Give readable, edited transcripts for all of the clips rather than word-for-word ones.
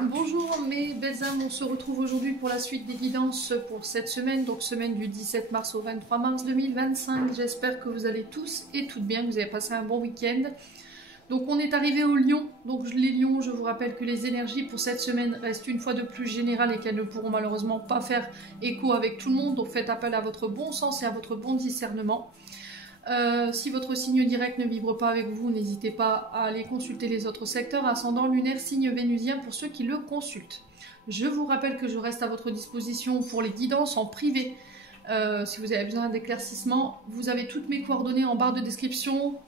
Bonjour mes belles âmes, on se retrouve aujourd'hui pour la suite des guidances pour cette semaine, donc semaine du 17 mars au 23 mars 2025. J'espère que vous allez tous et toutes bien, que vous avez passé un bon week-end. Donc on est arrivé au Lion, donc les Lions, je vous rappelle que les énergies pour cette semaine restent une fois de plus générales et qu'elles ne pourront malheureusement pas faire écho avec tout le monde, donc faites appel à votre bon sens et à votre bon discernement. Si votre signe direct ne vibre pas avec vous, n'hésitez pas à aller consulter les autres secteurs, ascendant, lunaire, signe vénusien pour ceux qui le consultent. Je vous rappelle que je reste à votre disposition pour les guidances en privé. Si vous avez besoin d'éclaircissement, vous avez toutes mes coordonnées en barre de description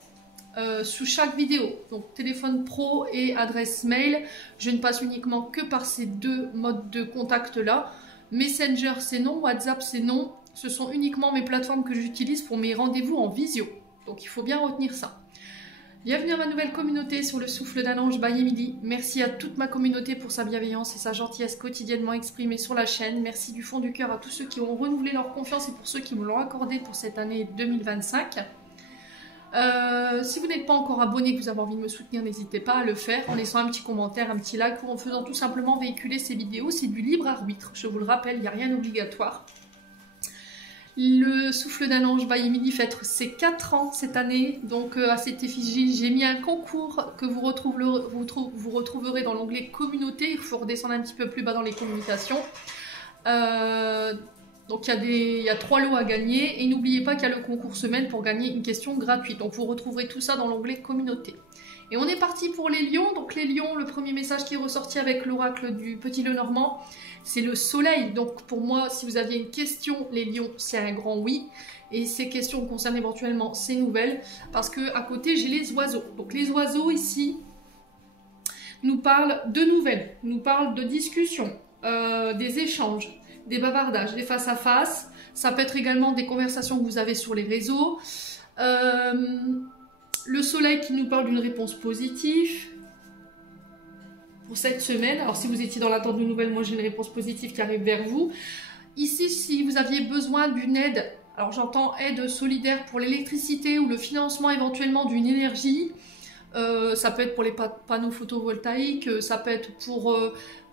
sous chaque vidéo. Donc téléphone pro et adresse mail. Je ne passe uniquement que par ces deux modes de contact là. Messenger c'est non, WhatsApp c'est non. Ce sont uniquement mes plateformes que j'utilise pour mes rendez-vous en visio. Donc il faut bien retenir ça. Bienvenue à ma nouvelle communauté sur le souffle d'un ange by Emily. Merci à toute ma communauté pour sa bienveillance et sa gentillesse quotidiennement exprimée sur la chaîne. Merci du fond du cœur à tous ceux qui ont renouvelé leur confiance et pour ceux qui me l'ont accordé pour cette année 2025. Si vous n'êtes pas encore abonné, que vous avez envie de me soutenir, n'hésitez pas à le faire en laissant un petit commentaire, un petit like ou en faisant tout simplement véhiculer ces vidéos. C'est du libre arbitre, je vous le rappelle, il n'y a rien d'obligatoire. Le souffle d'un ange by Emily fête ses 4 ans cette année, donc à cette effigie j'ai mis un concours que vous retrouverez dans l'onglet communauté. Il faut redescendre un petit peu plus bas dans les communications. Donc il y a 3 lots à gagner et n'oubliez pas qu'il y a le concours semaine pour gagner une question gratuite. Donc vous retrouverez tout ça dans l'onglet communauté. Et on est parti pour les lions. Donc les lions, le premier message qui est ressorti avec l'oracle du Petit Lenormand, c'est le soleil. Donc pour moi, si vous aviez une question, les lions, c'est un grand oui. Et ces questions concernent éventuellement ces nouvelles. Parce que à côté, j'ai les oiseaux. Donc les oiseaux ici nous parlent de nouvelles, nous parlent de discussions, des échanges, des bavardages, des face-à-face. Ça peut être également des conversations que vous avez sur les réseaux. Le soleil qui nous parle d'une réponse positive pour cette semaine. Alors si vous étiez dans l'attente de nouvelles, moi j'ai une réponse positive qui arrive vers vous. Ici, si vous aviez besoin d'une aide, alors j'entends aide solidaire pour l'électricité ou le financement éventuellement d'une énergie, ça peut être pour les panneaux photovoltaïques, ça peut être pour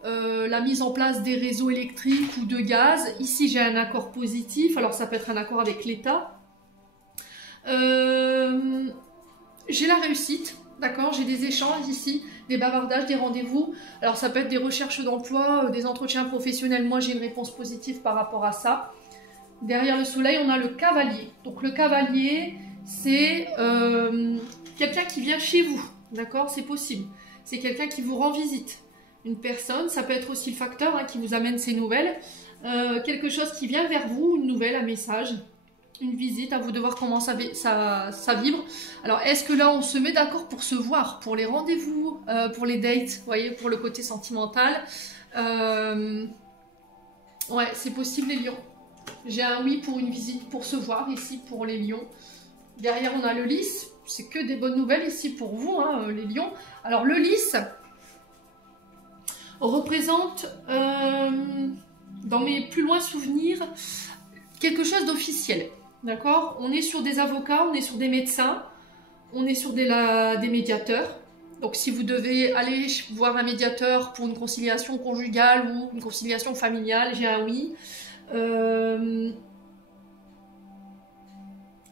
la mise en place des réseaux électriques ou de gaz. Ici j'ai un accord positif, alors ça peut être un accord avec l'État. J'ai la réussite, d'accord, j'ai des échanges ici, des bavardages, des rendez-vous. Alors ça peut être des recherches d'emploi, des entretiens professionnels. Moi j'ai une réponse positive par rapport à ça. Derrière le soleil, on a le cavalier. Donc le cavalier, c'est quelqu'un qui vient chez vous, d'accord, c'est possible. C'est quelqu'un qui vous rend visite. Une personne, ça peut être aussi le facteur qui vous amène ces nouvelles. Quelque chose qui vient vers vous, une nouvelle, un message. Une visite, à vous de voir comment ça vibre. Alors, est-ce que là, on se met d'accord pour se voir, pour les rendez-vous, pour les dates, vous voyez, pour le côté sentimental. Ouais, c'est possible, les lions. J'ai un oui pour une visite, pour se voir, ici, pour les lions. Derrière, on a le lys. C'est que des bonnes nouvelles, ici, pour vous, les lions. Alors, le lys représente, dans mes plus loints souvenirs, quelque chose d'officiel. D'accord, on est sur des avocats, on est sur des médecins, on est sur des médiateurs. Donc si vous devez aller voir un médiateur pour une conciliation conjugale ou une conciliation familiale, j'ai un oui.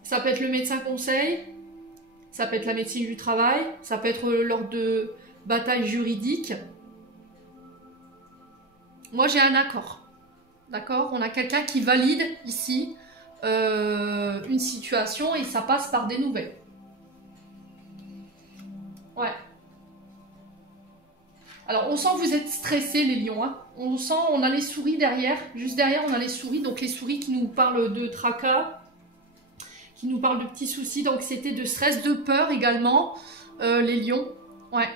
Ça peut être le médecin conseil, ça peut être la médecine du travail, ça peut être lors de batailles juridiques. Moi j'ai un accord. D'accord, on a quelqu'un qui valide ici une situation et ça passe par des nouvelles. Ouais. Alors on sent que vous êtes stressés les lions. On sent, on a les souris derrière. Juste derrière on a les souris. Donc les souris qui nous parlent de tracas, qui nous parlent de petits soucis, d'anxiété, de stress, de peur également. Les lions. Ouais.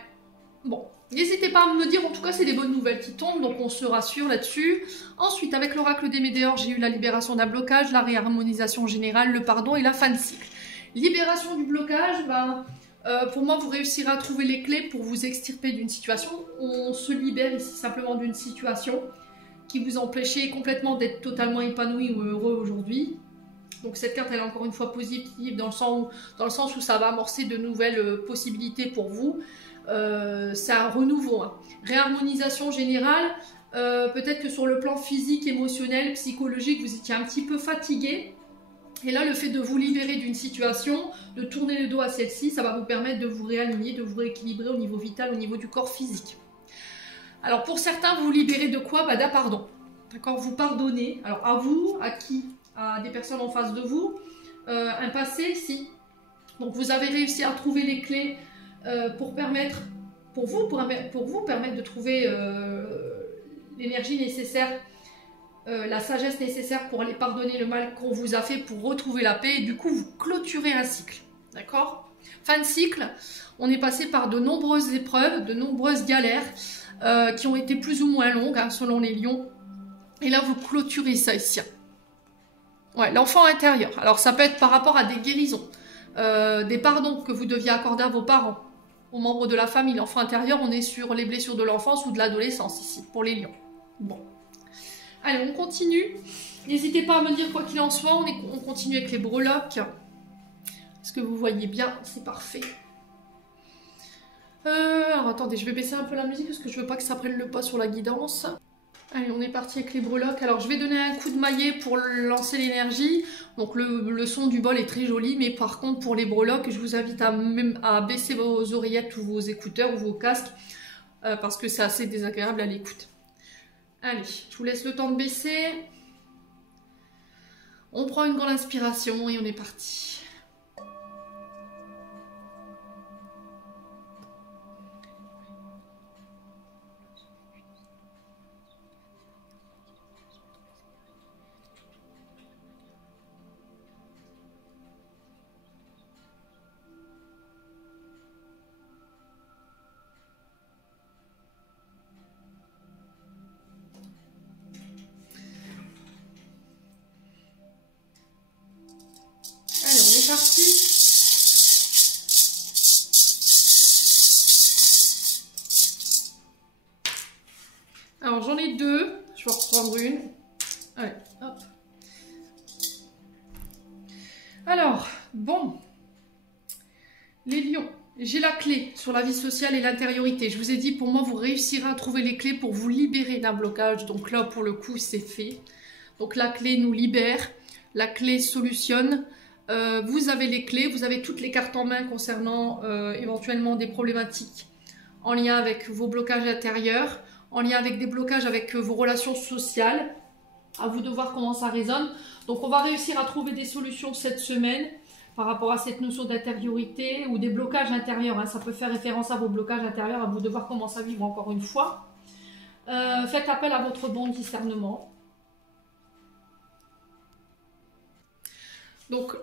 Bon. N'hésitez pas à me dire, en tout cas c'est des bonnes nouvelles qui tombent, donc on se rassure là-dessus. Ensuite, avec l'oracle des Médéors, j'ai eu la libération d'un blocage, la réharmonisation générale, le pardon et la fin de cycle. Libération du blocage, pour moi vous réussirez à trouver les clés pour vous extirper d'une situation. On se libère ici simplement d'une situation qui vous empêchait complètement d'être totalement épanoui ou heureux aujourd'hui. Donc cette carte elle est encore une fois positive dans le sens où ça va amorcer de nouvelles possibilités pour vous. c'est un renouveau, hein. Réharmonisation générale, peut-être que sur le plan physique, émotionnel, psychologique, vous étiez un petit peu fatigué. Et là, le fait de vous libérer d'une situation, de tourner le dos à celle-ci, ça va vous permettre de vous réaligner, de vous rééquilibrer au niveau vital, au niveau du corps physique. Alors pour certains, vous vous libérez de quoi? Bah, d'un pardon. D'accord, vous pardonnez. Alors à vous, à qui? À des personnes en face de vous. Un passé, si. Donc vous avez réussi à trouver les clés pour vous permettre de trouver l'énergie nécessaire, la sagesse nécessaire pour aller pardonner le mal qu'on vous a fait, pour retrouver la paix. Et du coup, vous clôturez un cycle. D'accord? Fin de cycle, on est passé par de nombreuses épreuves, de nombreuses galères qui ont été plus ou moins longues, hein, selon les lions. Et là, vous clôturez ça ici. Ouais, l'enfant intérieur. Alors, ça peut être par rapport à des guérisons, des pardons que vous deviez accorder à vos parents, aux membres de la famille. L'enfant intérieur, on est sur les blessures de l'enfance ou de l'adolescence ici, pour les lions. Bon. Allez, on continue. N'hésitez pas à me dire quoi qu'il en soit. On continue avec les breloques. Est-ce que vous voyez bien? C'est parfait. Alors, attendez, je vais baisser un peu la musique parce que je veux pas que ça prenne le pas sur la guidance. Allez, on est parti avec les breloques. Alors, je vais donner un coup de maillet pour lancer l'énergie. Donc, le son du bol est très joli, mais par contre, pour les breloques, je vous invite à baisser vos oreillettes ou vos écouteurs ou vos casques parce que c'est assez désagréable à l'écoute. Allez, je vous laisse le temps de baisser. On prend une grande inspiration et on est parti. Alors j'en ai deux, je vais en reprendre une. Allez, hop. Alors, bon. Les lions, j'ai la clé sur la vie sociale et l'intériorité. Je vous ai dit, pour moi, vous réussirez à trouver les clés pour vous libérer d'un blocage. Donc là, pour le coup, c'est fait. Donc la clé nous libère, la clé solutionne. Vous avez les clés, vous avez toutes les cartes en main concernant éventuellement des problématiques en lien avec vos blocages intérieurs, en lien avec des blocages avec vos relations sociales. À vous de voir comment ça résonne. Donc on va réussir à trouver des solutions cette semaine par rapport à cette notion d'intériorité ou des blocages intérieurs. Hein. Ça peut faire référence à vos blocages intérieurs, à vous de voir comment ça vivre encore une fois. Faites appel à votre bon discernement. Donc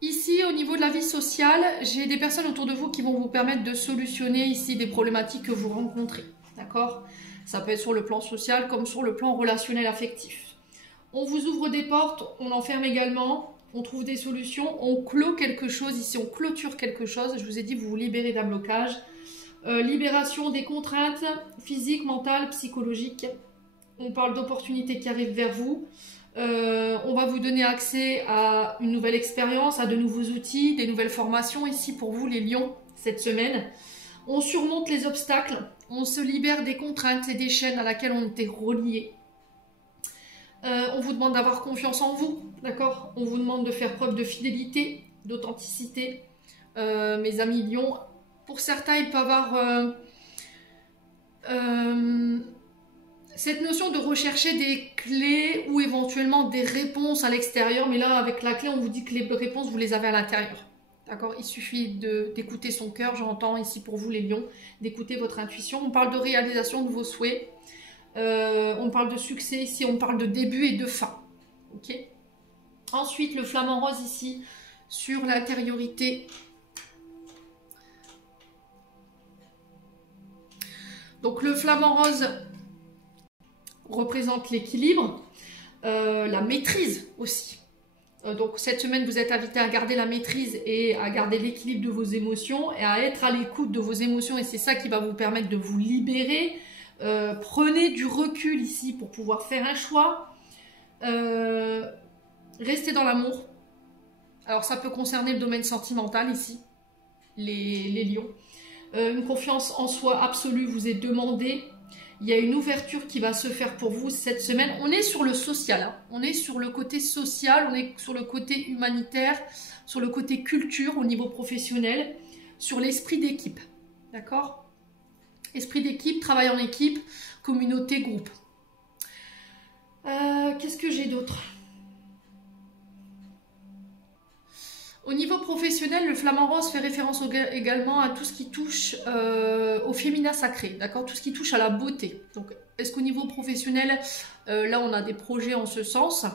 ici, au niveau de la vie sociale, j'ai des personnes autour de vous qui vont vous permettre de solutionner ici des problématiques que vous rencontrez. D'accord? Ça peut être sur le plan social comme sur le plan relationnel affectif. On vous ouvre des portes, on enferme également, on trouve des solutions, on clôt quelque chose ici, on clôture quelque chose. Je vous ai dit, vous vous libérez d'un blocage. Libération des contraintes physiques, mentales, psychologiques. On parle d'opportunités qui arrivent vers vous. On va vous donner accès à une nouvelle expérience, à de nouveaux outils, des nouvelles formations ici pour vous les lions cette semaine. On surmonte les obstacles, on se libère des contraintes et des chaînes à laquelle on était relié. On vous demande d'avoir confiance en vous, d'accord? On vous demande de faire preuve de fidélité, d'authenticité. Mes amis lions, pour certains, ils peuvent avoir cette notion de rechercher des clés ou éventuellement des réponses à l'extérieur. Mais là, avec la clé, on vous dit que les réponses, vous les avez à l'intérieur. D'accord? Il suffit d'écouter son cœur, j'entends ici pour vous les lions, d'écouter votre intuition. On parle de réalisation de vos souhaits. On parle de succès ici, on parle de début et de fin. Ok. Ensuite, le flamant rose ici, sur l'intériorité. Donc le flamant rose représente l'équilibre, la maîtrise aussi. Donc cette semaine, vous êtes invité à garder la maîtrise et à garder l'équilibre de vos émotions et à être à l'écoute de vos émotions. Et c'est ça qui va vous permettre de vous libérer. Prenez du recul ici pour pouvoir faire un choix. Restez dans l'amour. Alors ça peut concerner le domaine sentimental ici, les lions. Une confiance en soi absolue vous est demandée. Il y a une ouverture qui va se faire pour vous cette semaine. On est sur le social, hein. On est sur le côté social, on est sur le côté humanitaire, sur le côté culture au niveau professionnel, sur l'esprit d'équipe. D'accord? Esprit d'équipe, travail en équipe, communauté, groupe. Qu'est-ce que j'ai d'autre? Au niveau professionnel, le flamant rose fait référence également à tout ce qui touche au féminin sacré, d'accord? Tout ce qui touche à la beauté. Donc, est-ce qu'au niveau professionnel, là, on a des projets en ce sens?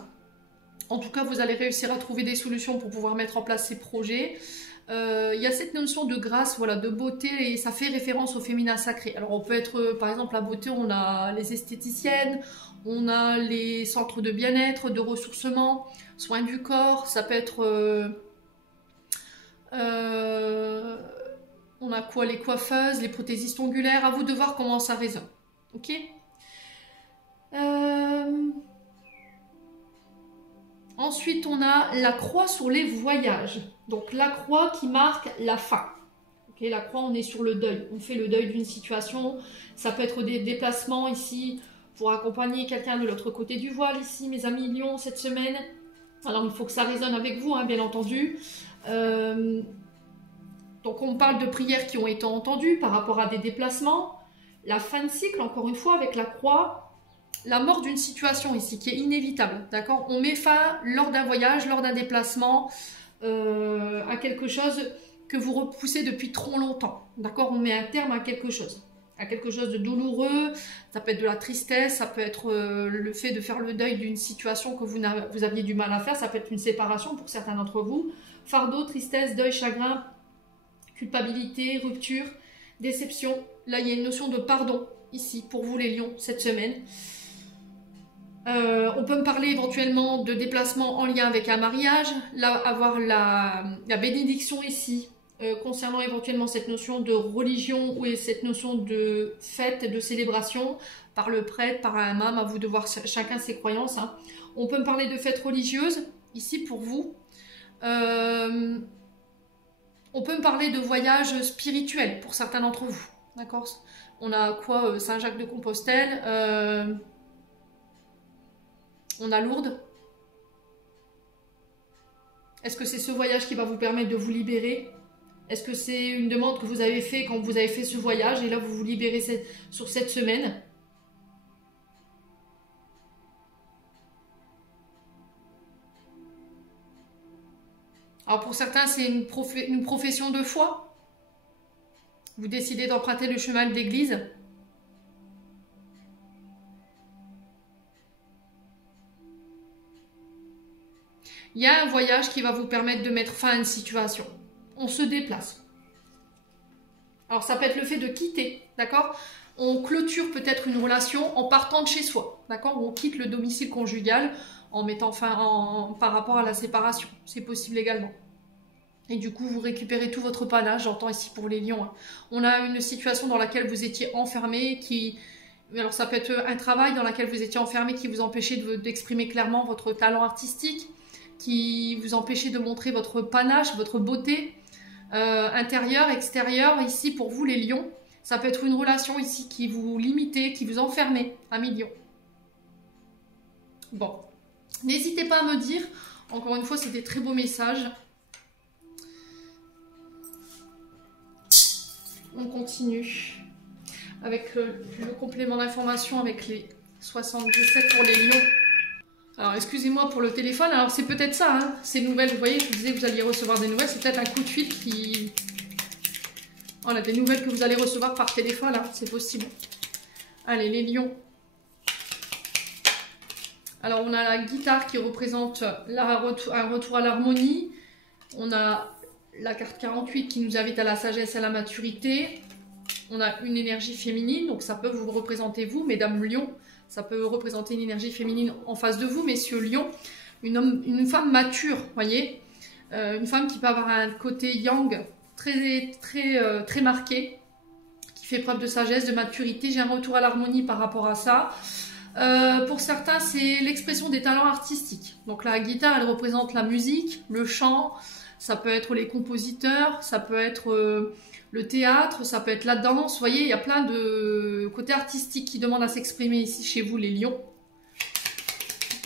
En tout cas, vous allez réussir à trouver des solutions pour pouvoir mettre en place ces projets. Il y a cette notion de grâce, voilà, de beauté, et ça fait référence au féminin sacré. Alors, on peut être, par exemple, la beauté, on a les esthéticiennes, on a les centres de bien-être, de ressourcement, soins du corps, ça peut être... on a quoi? Les coiffeuses, les prothésistes ongulaires. À vous de voir comment ça résonne. Ok? Ensuite, on a la croix sur les voyages. Donc, la croix qui marque la fin. Ok, la croix, on est sur le deuil. On fait le deuil d'une situation. Ça peut être des déplacements ici pour accompagner quelqu'un de l'autre côté du voile ici, mes amis Lion, cette semaine. Alors, il faut que ça résonne avec vous, hein, bien entendu. Donc on parle de prières qui ont été entendues par rapport à des déplacements, la fin de cycle, encore une fois, avec la croix, la mort d'une situation ici qui est inévitable, d'accord? On met fin lors d'un voyage, lors d'un déplacement, à quelque chose que vous repoussez depuis trop longtemps, d'accord? On met un terme à quelque chose de douloureux, ça peut être de la tristesse, ça peut être le fait de faire le deuil d'une situation que vous aviez du mal à faire, ça peut être une séparation pour certains d'entre vous, fardeau, tristesse, deuil, chagrin, culpabilité, rupture, déception. Là, il y a une notion de pardon ici pour vous les lions cette semaine. On peut me parler éventuellement de déplacement en lien avec un mariage, là, avoir la bénédiction ici, concernant éventuellement cette notion de religion ou cette notion de fête, de célébration, par le prêtre, par un imam, à vous de voir chacun ses croyances. Hein. On peut me parler de fête religieuse, ici pour vous. On peut me parler de voyage spirituel pour certains d'entre vous. D'accord? On a quoi? Saint-Jacques de Compostelle. On a Lourdes. Est-ce que c'est ce voyage qui va vous permettre de vous libérer? Est-ce que c'est une demande que vous avez fait quand vous avez fait ce voyage et là vous vous libérez sur cette semaine? Alors pour certains, c'est une profession de foi. Vous décidez d'emprunter le chemin de l'église. Il y a un voyage qui va vous permettre de mettre fin à une situation. On se déplace. Alors ça peut être le fait de quitter, d'accord? On clôture peut-être une relation en partant de chez soi, d'accord? On quitte le domicile conjugal en mettant fin par rapport à la séparation. C'est possible également. Et du coup, vous récupérez tout votre panache, j'entends ici pour les lions. Hein. On a une situation dans laquelle vous étiez enfermé, alors ça peut être un travail dans lequel vous étiez enfermé qui vous empêchait d'exprimer clairement votre talent artistique, qui vous empêchait de montrer votre panache, votre beauté intérieure, extérieure. Ici, pour vous les lions, ça peut être une relation ici qui vous limitait, qui vous enfermait, amis lions. Bon, n'hésitez pas à me dire, encore une fois, c'est des très beaux messages. On continue avec le complément d'information avec les 77 pour les lions. Alors, excusez-moi pour le téléphone. Alors, c'est peut-être ça, hein, ces nouvelles. Vous voyez, je vous disais que vous alliez recevoir des nouvelles. C'est peut-être un coup de fil qui... Voilà, des nouvelles que vous allez recevoir par téléphone, hein, c'est possible. Allez, les lions. Alors, on a la guitare qui représente un retour à l'harmonie. On a la carte 48 qui nous invite à la sagesse et à la maturité. On a une énergie féminine, donc ça peut vous représenter vous, mesdames lions. Ça peut représenter une énergie féminine en face de vous, messieurs lions. Une femme mature, voyez. Une femme qui peut avoir un côté yang très marqué, qui fait preuve de sagesse, de maturité. J'ai un retour à l'harmonie par rapport à ça. Pour certains, c'est l'expression des talents artistiques. Donc la guitare, elle représente la musique, le chant. ça peut être les compositeurs, ça peut être le théâtre, ça peut être la danse. Vous voyez, il y a plein de côtés artistiques qui demandent à s'exprimer ici chez vous, les lions.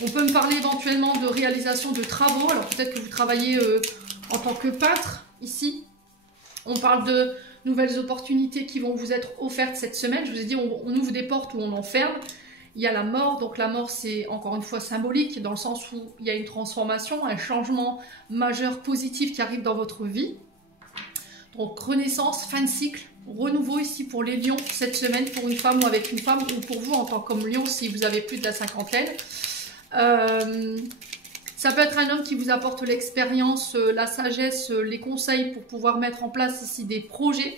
On peut me parler éventuellement de réalisation de travaux. Alors peut-être que vous travaillez en tant que peintre ici. On parle de nouvelles opportunités qui vont vous être offertes cette semaine. Je vous ai dit, on ouvre des portes ou on enferme. Il y a la mort, donc la mort c'est encore une fois symbolique dans le sens où il y a une transformation, un changement majeur positif qui arrive dans votre vie. Donc renaissance, fin de cycle, renouveau ici pour les lions cette semaine, pour une femme ou avec une femme, ou pour vous en tant qu'homme lion si vous avez plus de la cinquantaine. Ça peut être un homme qui vous apporte l'expérience, la sagesse, les conseils pour pouvoir mettre en place ici des projets.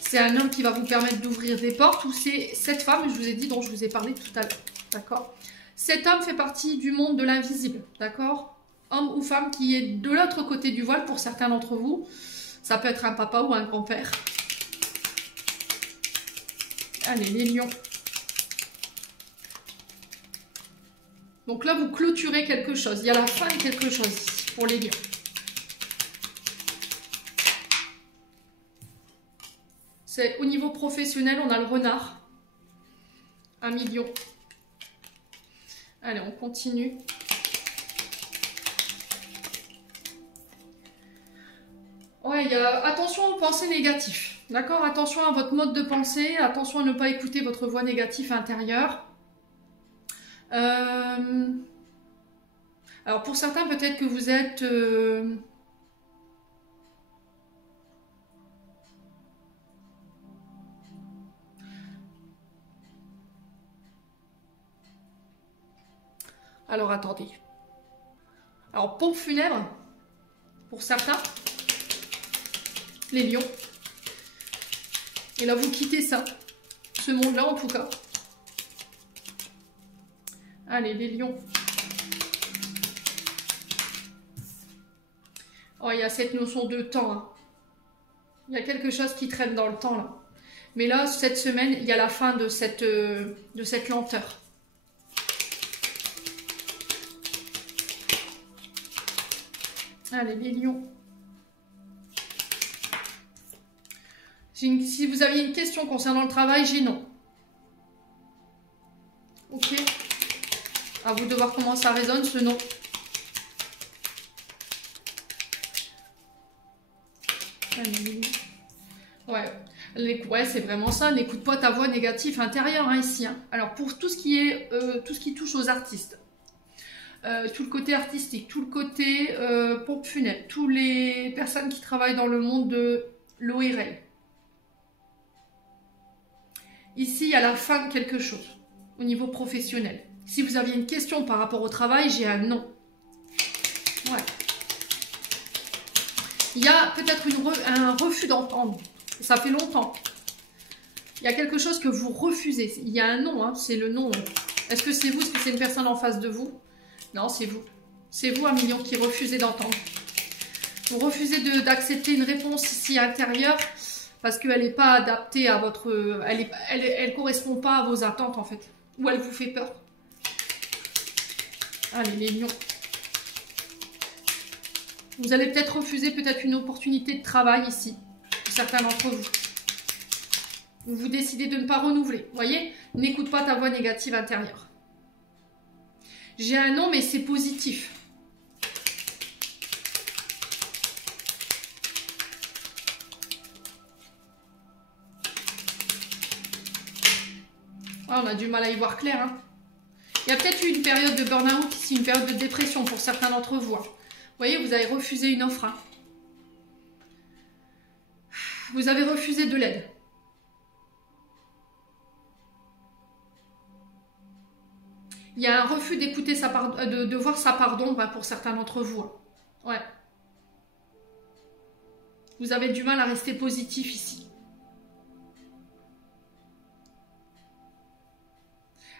C'est un homme qui va vous permettre d'ouvrir des portes, ou c'est cette femme, je vous ai dit, dont je vous ai parlé tout à l'heure, d'accord? Cet homme fait partie du monde de l'invisible, d'accord? Homme ou femme qui est de l'autre côté du voile pour certains d'entre vous. Ça peut être un papa ou un grand-père. Allez, les lions. Donc là, vous clôturez quelque chose. Il y a la fin de quelque chose ici pour les lions. C'est au niveau professionnel, on a le renard. 1 million. Allez, on continue. Ouais, il y a attention aux pensées négatives. D'accord? Attention à votre mode de pensée. Attention à ne pas écouter votre voix négative intérieure. Alors pour certains, peut-être que vous êtes... Alors attendez. Alors pompe funèbre, pour certains, les lions. Et là vous quittez ça, ce monde-là en tout cas. Allez, les lions. Oh, il y a cette notion de temps. Hein. Il y a quelque chose qui traîne dans le temps là. Mais là, cette semaine, il y a la fin de cette lenteur. Allez, les lions. Si vous aviez une question concernant le travail, j'ai non. Ok. À vous de voir comment ça résonne, ce non. Ouais, c'est vraiment ça. N'écoute pas ta voix négative intérieure hein, ici. Hein. Alors pour tout ce qui est, tout ce qui touche aux artistes, tout le côté artistique, tout le côté pompe funèbre, toutes les personnes qui travaillent dans le monde de l'ORL. Ici, il y a la fin de quelque chose au niveau professionnel. Si vous aviez une question par rapport au travail, j'ai un non. Ouais. Il y a peut-être un refus d'entendre. Ça fait longtemps. Il y a quelque chose que vous refusez. Il y a un non, hein, c'est le non. Est-ce que c'est vous? Est-ce que c'est une personne en face de vous? Non, c'est vous. C'est vous, 1 million, qui refusez d'entendre. Vous refusez d'accepter une réponse ici intérieure parce qu'elle n'est pas adaptée à votre... Elle correspond pas à vos attentes, en fait. Ou elle vous fait peur. Allez, les lions. Vous allez peut-être refuser peut-être une opportunité de travail ici, pour certains d'entre vous. Vous décidez de ne pas renouveler. Vous voyez? N'écoute pas ta voix négative intérieure. J'ai un non, mais c'est positif. Ah, on a du mal à y voir clair. Hein. Il y a peut-être eu une période de burn-out ici, une période de dépression pour certains d'entre vous. Hein. Vous voyez, vous avez refusé une offre. Hein. Vous avez refusé de l'aide. Il y a un refus d'écouter de voir sa part d'ombre pour certains d'entre vous. Hein. Ouais. Vous avez du mal à rester positif ici.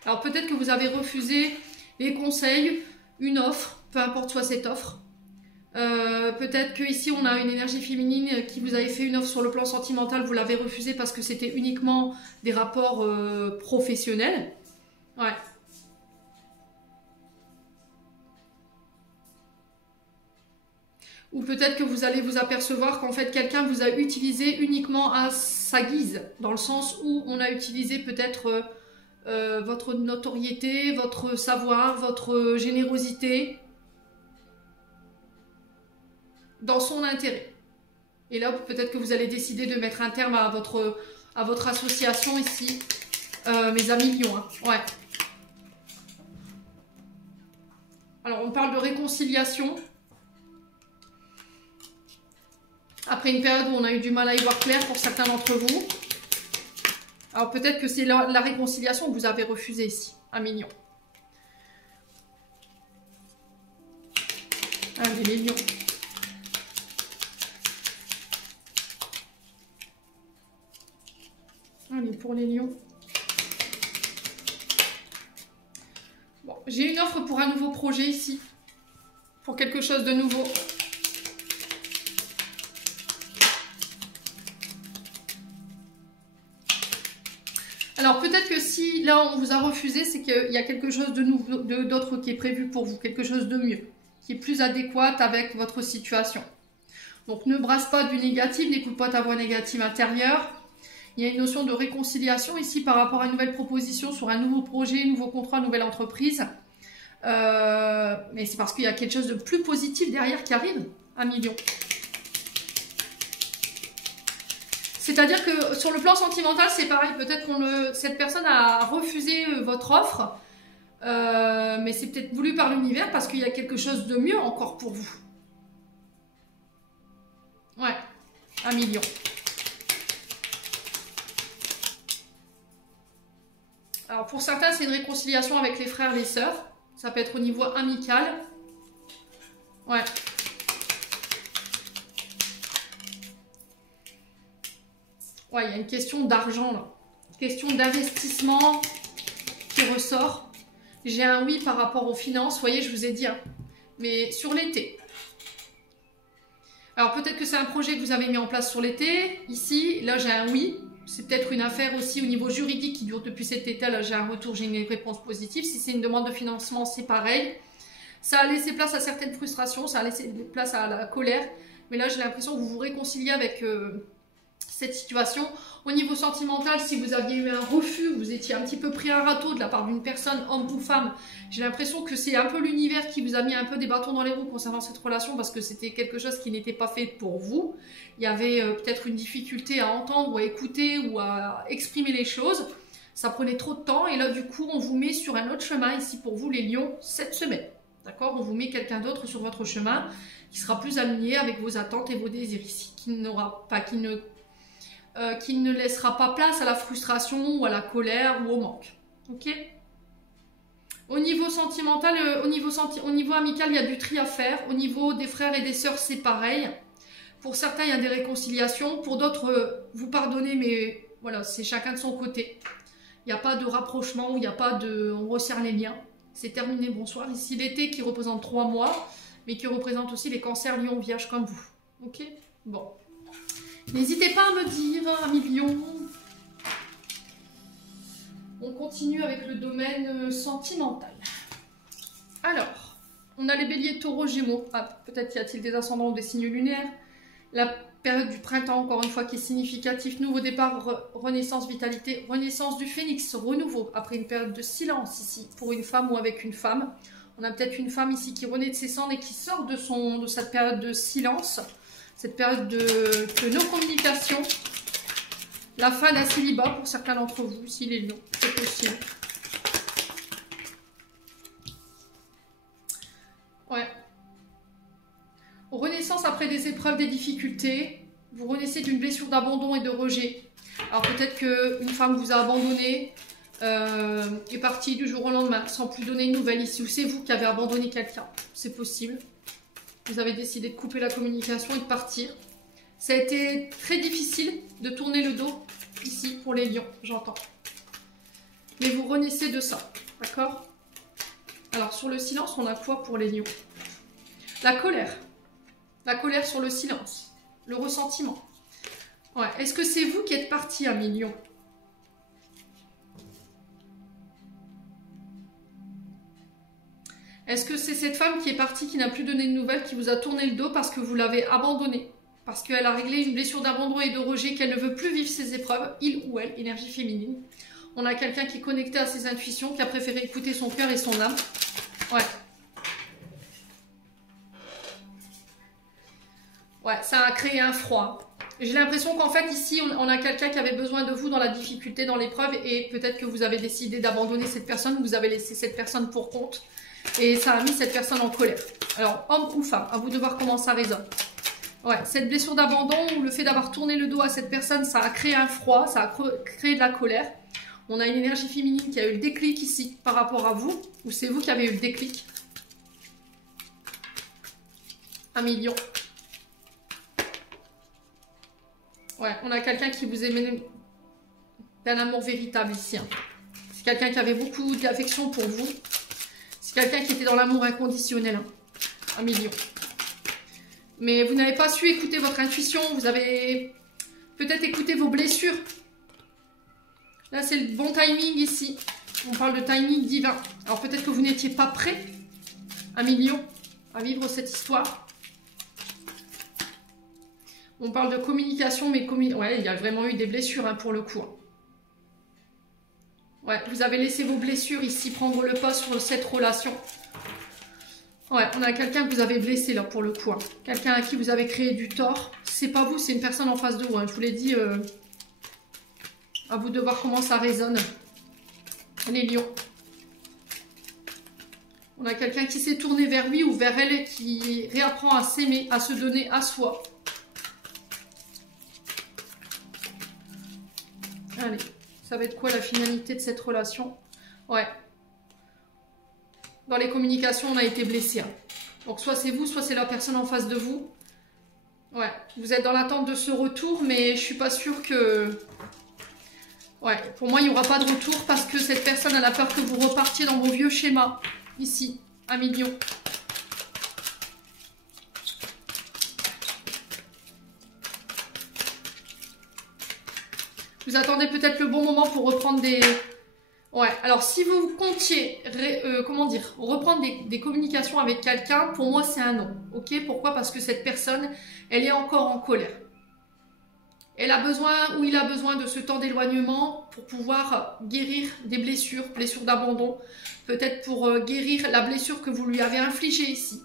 Alors peut-être que vous avez refusé les conseils, une offre, peu importe soit cette offre. Peut-être qu'ici on a une énergie féminine qui vous avait fait une offre sur le plan sentimental, vous l'avez refusé parce que c'était uniquement des rapports professionnels. Ouais. Ou peut-être que vous allez vous apercevoir qu'en fait quelqu'un vous a utilisé uniquement à sa guise, dans le sens où on a utilisé peut-être votre notoriété, votre savoir, votre générosité dans son intérêt. Et là, peut-être que vous allez décider de mettre un terme à votre association ici, mes amis lions. Hein. Ouais. Alors, on parle de réconciliation. Après une période où on a eu du mal à y voir clair pour certains d'entre vous. Alors, peut-être que c'est la réconciliation que vous avez refusée ici, amis lions. Allez, les lions. Allez, pour les lions. Bon, j'ai une offre pour un nouveau projet ici. Pour quelque chose de nouveau. Alors, peut-être que si là, on vous a refusé, c'est qu'il y a quelque chose de nouveau, d'autre qui est prévu pour vous. Quelque chose de mieux. Qui est plus adéquat avec votre situation. Donc, ne brasse pas du négatif. N'écoute pas ta voix négative intérieure. Il y a une notion de réconciliation ici par rapport à une nouvelle proposition sur un nouveau projet, un nouveau contrat, une nouvelle entreprise. Mais c'est parce qu'il y a quelque chose de plus positif derrière qui arrive, amis lions. C'est-à-dire que sur le plan sentimental, c'est pareil. Peut-être que cette personne a refusé votre offre, mais c'est peut-être voulu par l'univers parce qu'il y a quelque chose de mieux encore pour vous. Ouais, amis lions. Alors pour certains, c'est une réconciliation avec les frères, les sœurs. Ça peut être au niveau amical. Ouais. Ouais, il y a une question d'argent là. Question d'investissement qui ressort. J'ai un oui par rapport aux finances. Vous voyez, je vous ai dit. Hein. Mais sur l'été. Alors peut-être que c'est un projet que vous avez mis en place sur l'été. Ici, là j'ai un oui. C'est peut-être une affaire aussi au niveau juridique qui dure depuis cet été. Là, j'ai un retour, j'ai une réponse positive. Si c'est une demande de financement, c'est pareil. Ça a laissé place à certaines frustrations, ça a laissé place à la colère. Mais là, j'ai l'impression que vous vous réconciliez avec cette situation. Au niveau sentimental, si vous aviez eu un refus, vous étiez un petit peu pris un râteau de la part d'une personne, homme ou femme, j'ai l'impression que c'est un peu l'univers qui vous a mis un peu des bâtons dans les roues concernant cette relation parce que c'était quelque chose qui n'était pas fait pour vous. Il y avait peut-être une difficulté à entendre ou à écouter ou à exprimer les choses. Ça prenait trop de temps et là, du coup, on vous met sur un autre chemin ici pour vous, les lions, cette semaine. D'accord? On vous met quelqu'un d'autre sur votre chemin qui sera plus aligné avec vos attentes et vos désirs ici, qui ne laissera pas place à la frustration ou à la colère ou au manque. Ok? Au niveau sentimental, au niveau amical, il y a du tri à faire. Au niveau des frères et des sœurs, c'est pareil. Pour certains, il y a des réconciliations. Pour d'autres, vous pardonnez, mais voilà, c'est chacun de son côté. Il n'y a pas de rapprochement, il n'y a pas de... On resserre les liens. C'est terminé, bonsoir. Ici, l'été qui représente 3 mois, mais qui représente aussi les cancers lions vierges comme vous. Ok? Bon. N'hésitez pas à me dire, amis lions. On continue avec le domaine sentimental. Alors, on a les béliers, taureaux, gémeaux. Ah, peut-être y a-t-il des ascendants ou des signes lunaires. La période du printemps, encore une fois, qui est significatif. Nouveau départ, renaissance, vitalité, renaissance du phénix, renouveau. Après une période de silence ici, pour une femme ou avec une femme. On a peut-être une femme ici qui renaît de ses cendres et qui sort de cette période de silence. Cette période de non-communication. La fin d'un célibat pour certains d'entre vous, s'il est lion, c'est possible. Ouais. Renaissance après des épreuves, des difficultés. Vous renaissez d'une blessure d'abandon et de rejet. Alors peut-être qu'une femme vous a abandonné, est partie du jour au lendemain, sans plus donner une nouvelle ici. Ou c'est vous qui avez abandonné quelqu'un. C'est possible. Vous avez décidé de couper la communication et de partir. Ça a été très difficile de tourner le dos ici pour les lions, j'entends. Mais vous renaissez de ça, d'accord? Alors sur le silence, on a quoi pour les lions? La colère. La colère sur le silence. Le ressentiment. Ouais. Est-ce que c'est vous qui êtes parti, amis lions? Est-ce que c'est cette femme qui est partie, qui n'a plus donné de nouvelles, qui vous a tourné le dos parce que vous l'avez abandonnée? Parce qu'elle a réglé une blessure d'abandon et de rejet, qu'elle ne veut plus vivre ses épreuves, il ou elle, énergie féminine. On a quelqu'un qui est connecté à ses intuitions, qui a préféré écouter son cœur et son âme. Ouais. Ouais, ça a créé un froid. J'ai l'impression qu'en fait, ici, on a quelqu'un qui avait besoin de vous dans la difficulté, dans l'épreuve, et peut-être que vous avez décidé d'abandonner cette personne, vous avez laissé cette personne pour compte, et ça a mis cette personne en colère. Alors, homme ou femme, à vous de voir comment ça résonne. Ouais, cette blessure d'abandon, ou le fait d'avoir tourné le dos à cette personne, ça a créé un froid, ça a créé de la colère. On a une énergie féminine qui a eu le déclic ici, par rapport à vous, ou c'est vous qui avez eu le déclic. 1 million. Ouais, on a quelqu'un qui vous aimait d'un amour véritable ici. Hein. C'est quelqu'un qui avait beaucoup d'affection pour vous. C'est quelqu'un qui était dans l'amour inconditionnel. Hein. 1 million. Mais vous n'avez pas su écouter votre intuition. Vous avez peut-être écouté vos blessures. Là, c'est le bon timing ici. On parle de timing divin. Alors peut-être que vous n'étiez pas prêt. 1 million à vivre cette histoire. On parle de communication, mais ouais, il y a vraiment eu des blessures hein, pour le coup. Ouais, vous avez laissé vos blessures ici prendre le pas sur cette relation. Ouais, on a quelqu'un que vous avez blessé là pour le coup. Hein. Quelqu'un à qui vous avez créé du tort. C'est pas vous, c'est une personne en face de vous. Hein. Je vous l'ai dit, à vous de voir comment ça résonne. Les lions. On a quelqu'un qui s'est tourné vers lui ou vers elle et qui réapprend à s'aimer, à se donner à soi. Allez, ça va être quoi la finalité de cette relation? Ouais. Dans les communications, on a été blessé. Hein. Donc soit c'est vous, soit c'est la personne en face de vous. Ouais, vous êtes dans l'attente de ce retour, mais je suis pas sûre que... Ouais, pour moi, il n'y aura pas de retour parce que cette personne, elle a peur que vous repartiez dans vos vieux schémas. Ici, 1 million. Vous attendez peut-être le bon moment pour reprendre des... Ouais, alors si vous comptiez, comment dire, reprendre des communications avec quelqu'un, pour moi c'est un non. Ok, pourquoi? Parce que cette personne, elle est encore en colère. Elle a besoin, ou il a besoin de ce temps d'éloignement pour pouvoir guérir des blessures, blessures d'abandon. Peut-être pour guérir la blessure que vous lui avez infligée ici.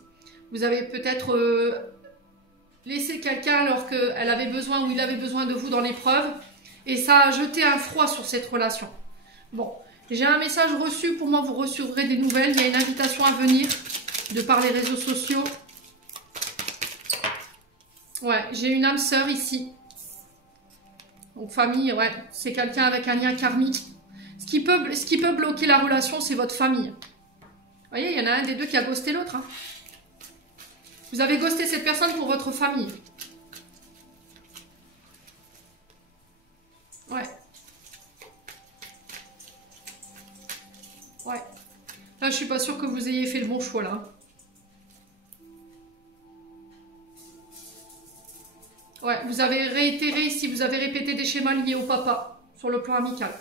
Vous avez peut-être laissé quelqu'un alors qu'elle avait besoin ou il avait besoin de vous dans l'épreuve. Et ça a jeté un froid sur cette relation. Bon, j'ai un message reçu. Pour moi, vous recevrez des nouvelles. Il y a une invitation à venir de par les réseaux sociaux. Ouais, j'ai une âme sœur ici. Donc, famille, ouais. C'est quelqu'un avec un lien karmique. Ce qui peut bloquer la relation, c'est votre famille. Vous voyez, il y en a un des deux qui a ghosté l'autre. Hein. Vous avez ghosté cette personne pour votre famille. Ouais. Ouais. Là, je suis pas sûre que vous ayez fait le bon choix, là. Ouais, vous avez réitéré ici, vous avez répété des schémas liés au papa, sur le plan amical.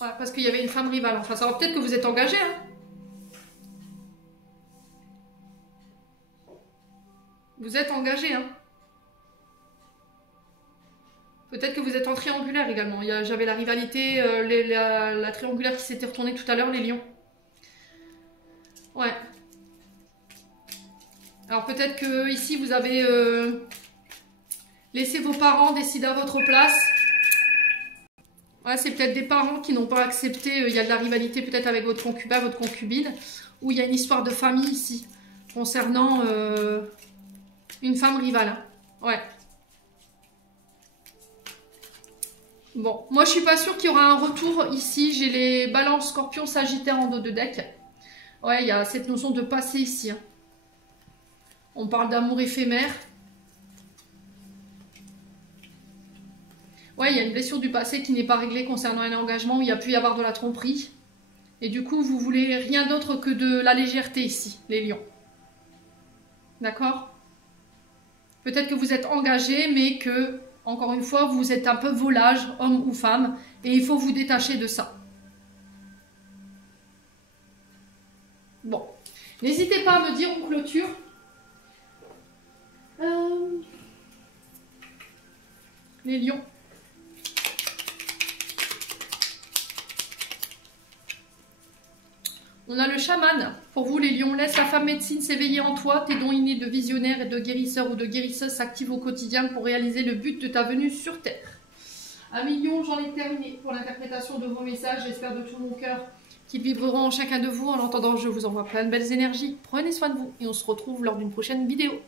Ouais, parce qu'il y avait une femme rivale en face. Alors peut-être que vous êtes engagé, hein. Vous êtes engagé, hein. Peut-être que vous êtes en triangulaire également. J'avais la rivalité, la triangulaire qui s'était retournée tout à l'heure, les lions. Ouais. Alors peut-être que ici vous avez laissé vos parents décider à votre place. Ouais, c'est peut-être des parents qui n'ont pas accepté. Il y a de la rivalité peut-être avec votre concubin, votre concubine. Ou il y a une histoire de famille ici. Concernant une femme rivale. Ouais. Bon, moi je suis pas sûre qu'il y aura un retour ici. J'ai les balances scorpions sagittaires en dos de deck. Ouais, il y a cette notion de passé ici. Hein. On parle d'amour éphémère. Ouais, il y a une blessure du passé qui n'est pas réglée concernant un engagement où il y a pu y avoir de la tromperie. Et du coup, vous voulez rien d'autre que de la légèreté ici, les lions. D'accord? Peut-être que vous êtes engagés, mais que Encore une fois, vous êtes un peu volage, homme ou femme, et il faut vous détacher de ça. Bon, n'hésitez pas à me dire en clôture. Les lions. On a le chaman. Pour vous les lions, laisse la femme médecine s'éveiller en toi. Tes dons innés de visionnaire et de guérisseur ou de guérisseuse s'activent au quotidien pour réaliser le but de ta venue sur Terre. 1 million, j'en ai terminé pour l'interprétation de vos messages. J'espère de tout mon cœur qu'ils vibreront en chacun de vous. En l'entendant, je vous envoie plein de belles énergies. Prenez soin de vous et on se retrouve lors d'une prochaine vidéo.